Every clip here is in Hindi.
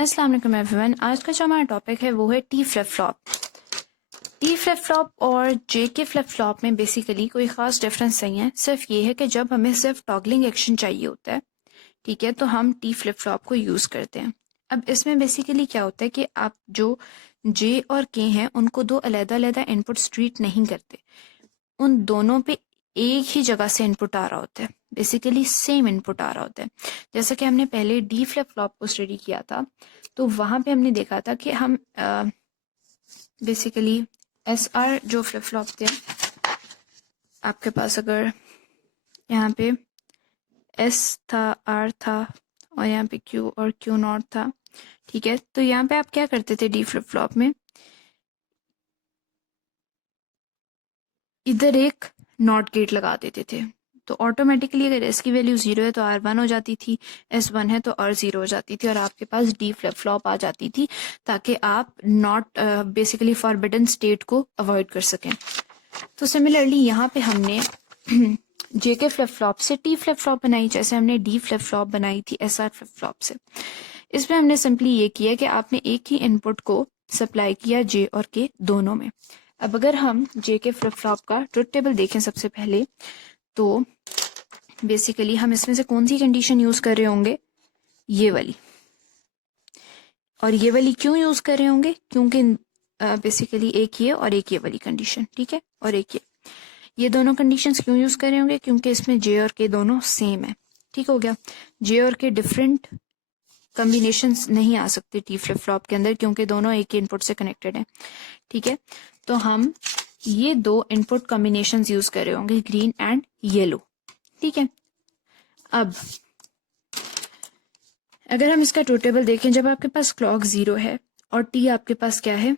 अस्सलाम वालेकुम एवरीवन। आज का जो हमारा टॉपिक है वो है T flip flop. T flip flop और जे के फ्लिप फ्लॉप में बेसिकली कोई ख़ास डिफरेंस नहीं है, सिर्फ ये है कि जब हमें सिर्फ टॉगलिंग एक्शन चाहिए होता है, ठीक है, तो हम टी फ्लिप फ्लॉप को यूज़ करते हैं। अब इसमें बेसिकली क्या होता है कि आप जो जे और के हैं उनको दो अलग-अलग इनपुट ट्रीट नहीं करते, उन दोनों पे एक ही जगह से इनपुट आ रहा होता है, बेसिकली सेम इनपुट आ रहा होता है। जैसा कि हमने पहले डी फ्लिप फ्लॉप को स्टडी किया था, तो वहाँ पे हमने देखा था कि हम बेसिकली एस आर जो फ्लिप फ्लॉप थे, आपके पास अगर यहाँ पे एस था, आर था और यहाँ पे क्यू और क्यू नॉट था, ठीक है, तो यहाँ पे आप क्या करते थे डी फ्लिप फ्लॉप में, इधर एक नॉट गेट लगा देते थे, तो ऑटोमेटिकली अगर एस की वैल्यू 0 है तो आर 1 हो जाती थी, एस 1 है तो आर 0 हो जाती थी और आपके पास डी फ्लिप फ्लॉप आ जाती थी, ताकि आप नॉट बेसिकली फॉरबिडन स्टेट को अवॉइड कर सकें। तो सिमिलरली यहाँ पे हमने जे के फ्लिप फ्लॉप से टी फ्लिप फ्लॉप बनाई, जैसे हमने डी फ्लिप फ्लॉप बनाई थी एस आर फ्लिप फ्लॉप से। इसमें हमने सिंपली ये किया कि आपने एक ही इनपुट को सप्लाई किया जे और के दोनों में। अब अगर हम जे के फ्लिप फ्लॉप का ट्रुथ टेबल देखें सबसे पहले, तो बेसिकली हम इसमें से कौन सी कंडीशन यूज कर रहे होंगे, ये वाली। और ये वाली क्यों यूज कर रहे होंगे, क्योंकि बेसिकली एक ये और एक ये वाली कंडीशन, ठीक है, और एक ये दोनों कंडीशंस क्यों यूज कर रहे होंगे, क्योंकि इसमें जे और के दोनों सेम है। ठीक हो गया। जे और के डिफरेंट कॉम्बिनेशंस नहीं आ सकते टी फ्लिप फ्लॉप के अंदर, क्योंकि दोनों एक ही इनपुट से कनेक्टेड हैं। ठीक है, तो हम ये दो इनपुट कॉम्बिनेशंस यूज कर रहे होंगे, ग्रीन एंड येलो। ठीक है, अब अगर हम इसका ट्रूथ टेबल देखें, जब आपके पास क्लॉक 0 है और टी आपके पास क्या है,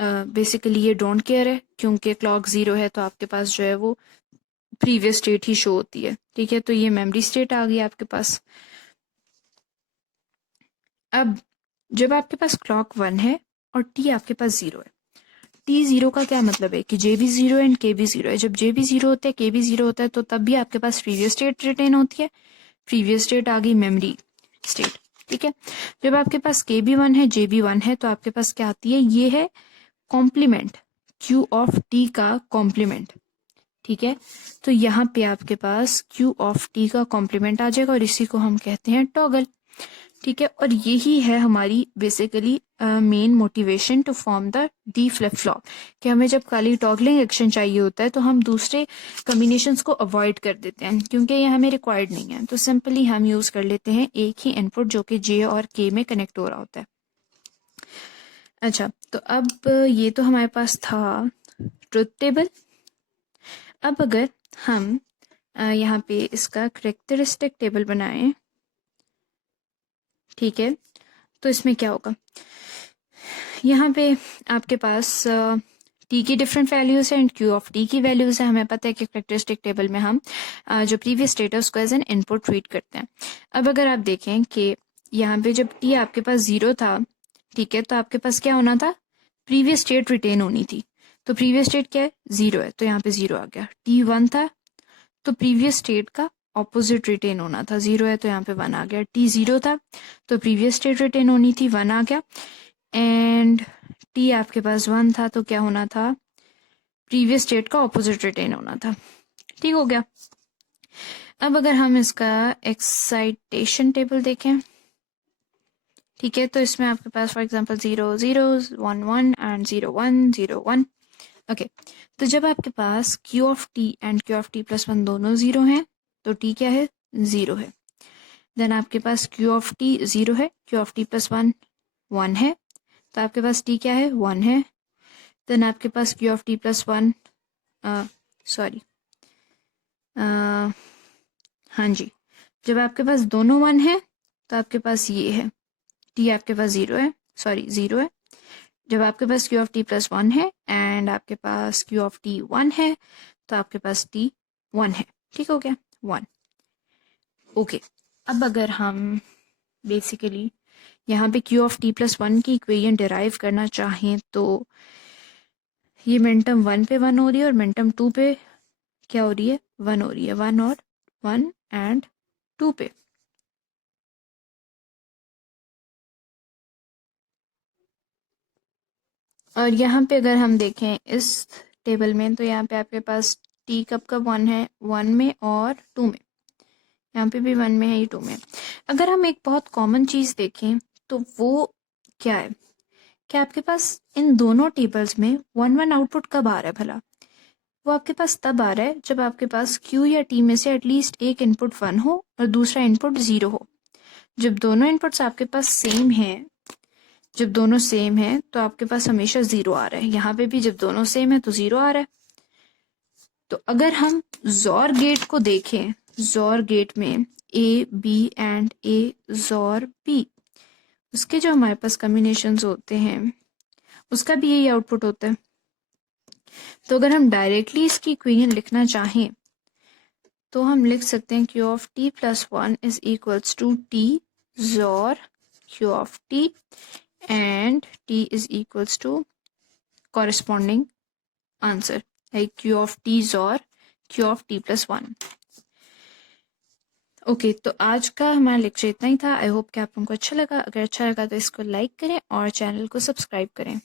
बेसिकली ये डोंट केयर है, क्योंकि क्लॉक 0 है तो आपके पास जो है वो प्रीवियस स्टेट ही शो होती है। ठीक है, तो ये मेमोरी स्टेट आ गई आपके पास। अब जब आपके पास क्लॉक 1 है और टी आपके पास 0 है, टी 0 का क्या मतलब है कि जे भी 0 है एंड के भी 0 है। जब जे भी 0 होता है, के भी 0 होता है, तो तब भी आपके पास प्रीवियस स्टेट रिटेन होती है। प्रीवियस स्टेट आ गई मेमोरी स्टेट। ठीक है, जब आपके पास के भी 1 है, जे भी 1 है, तो आपके पास क्या आती है, ये है कॉम्प्लीमेंट, क्यू ऑफ टी का कॉम्प्लीमेंट। ठीक है, तो यहाँ पे आपके पास क्यू ऑफ टी का कॉम्प्लीमेंट आ जाएगा और इसी को हम कहते हैं टॉगल। ठीक है, और यही है हमारी basically main motivation to form the D flip flop, कि हमें जब खाली टॉगलिंग एक्शन चाहिए होता है तो हम दूसरे कॉम्बिनेशंस को अवॉइड कर देते हैं, क्योंकि ये हमें रिक्वायर्ड नहीं है, तो सिंपली हम यूज कर लेते हैं एक ही इनपुट जो कि जे और के में कनेक्ट हो रहा होता है। अच्छा, तो अब ये तो हमारे पास था ट्रुथ टेबल। अब अगर हम यहाँ पे इसका करेक्टरिस्टिक टेबल बनाएं, ठीक है, तो इसमें क्या होगा, यहाँ पे आपके पास टी की डिफरेंट वैल्यूज है एंड क्यू ऑफ टी की वैल्यूज है। हमें पता है कि करेक्टरिस्टिक टेबल में हम जो प्रीवियस स्टेटस को एज एन इनपुट ट्रीट करते हैं। अब अगर आप देखें कि यहाँ पे जब टी आपके पास 0 था, ठीक है, तो आपके पास क्या होना था, प्रीवियस स्टेट रिटेन होनी थी। तो प्रीवियस स्टेट क्या है, 0 है, तो यहाँ पे 0 आ गया। टी 1 था तो प्रीवियस स्टेट का ऑपोजिट रिटेन होना था, 0 है तो यहाँ पे 1 आ गया। टी 0 था तो प्रीवियस स्टेट रिटेन होनी थी, 1 आ गया। एंड टी आपके पास 1 था तो क्या होना था, प्रीवियस स्टेट का ऑपोजिट रिटेन होना था। ठीक हो गया। अब अगर हम इसका एक्साइटेशन टेबल देखें, ठीक है, तो इसमें आपके पास फॉर एग्जांपल 0 0 1 1 एंड 0 1 0 1। ओके, तो जब आपके पास Q of T and Q of T plus 1 दोनों 0 हैं, तो टी क्या है, 0 है। देन आपके पास क्यू ऑफ टी 0 है, क्यू ऑफ टी प्लस 1 1 है, तो आपके पास टी क्या है, 1 है। देन आपके पास Q of T plus 1, sorry, हाँ जी, जब आपके पास दोनों 1 है तो आपके पास ये है, टी आपके पास 0 है, सॉरी 0 है। जब आपके पास क्यू ऑफ टी प्लस 1 है एंड आपके पास क्यू ऑफ टी 1 है, तो आपके पास टी 1 है। ठीक हो गया, 1। ओके, अब अगर हम बेसिकली यहाँ पे क्यू ऑफ टी प्लस 1 की इक्वेशन डिराइव करना चाहें, तो ये मिनटम 1 पे 1 हो रही है और मिनटम 2 पे क्या हो रही है, 1 हो रही है, 1 और 1 एंड 2 पे। और यहाँ पे अगर हम देखें इस टेबल में, तो यहाँ पे आपके पास टी कब कब 1 है, 1 में और 2 में, यहाँ पे भी 1 में है, ये 2 में। अगर हम एक बहुत कॉमन चीज़ देखें तो वो क्या है कि आपके पास इन दोनों टेबल्स में 1 1 आउटपुट कब आ रहा है भला? वो आपके पास तब आ रहा है जब आपके पास Q या T में से एटलीस्ट एक इनपुट 1 हो और दूसरा इनपुट 0 हो। जब दोनों इनपुट्स आपके पास सेम हैं, जब दोनों सेम हैं तो आपके पास हमेशा 0 आ रहा है। यहाँ पे भी जब दोनों सेम है तो 0 आ रहा है। तो अगर हम जोर गेट को देखें, जोर गेट में A, B एंड A जोर B, उसके जो हमारे पास कम्बिनेशंस होते हैं उसका भी यही आउटपुट होता है। तो अगर हम डायरेक्टली इसकी इक्वेशन लिखना चाहें तो हम लिख सकते हैं Q of T plus 1 is equals to T XOR Q of T and T is equals to corresponding answer है Q of T XOR Q of T plus 1। Okay, तो आज का हमारा लेक्चर इतना ही था। आई होप कि आप लोगों को अच्छा लगा। अगर अच्छा लगा तो इसको लाइक करें और चैनल को सब्सक्राइब करें।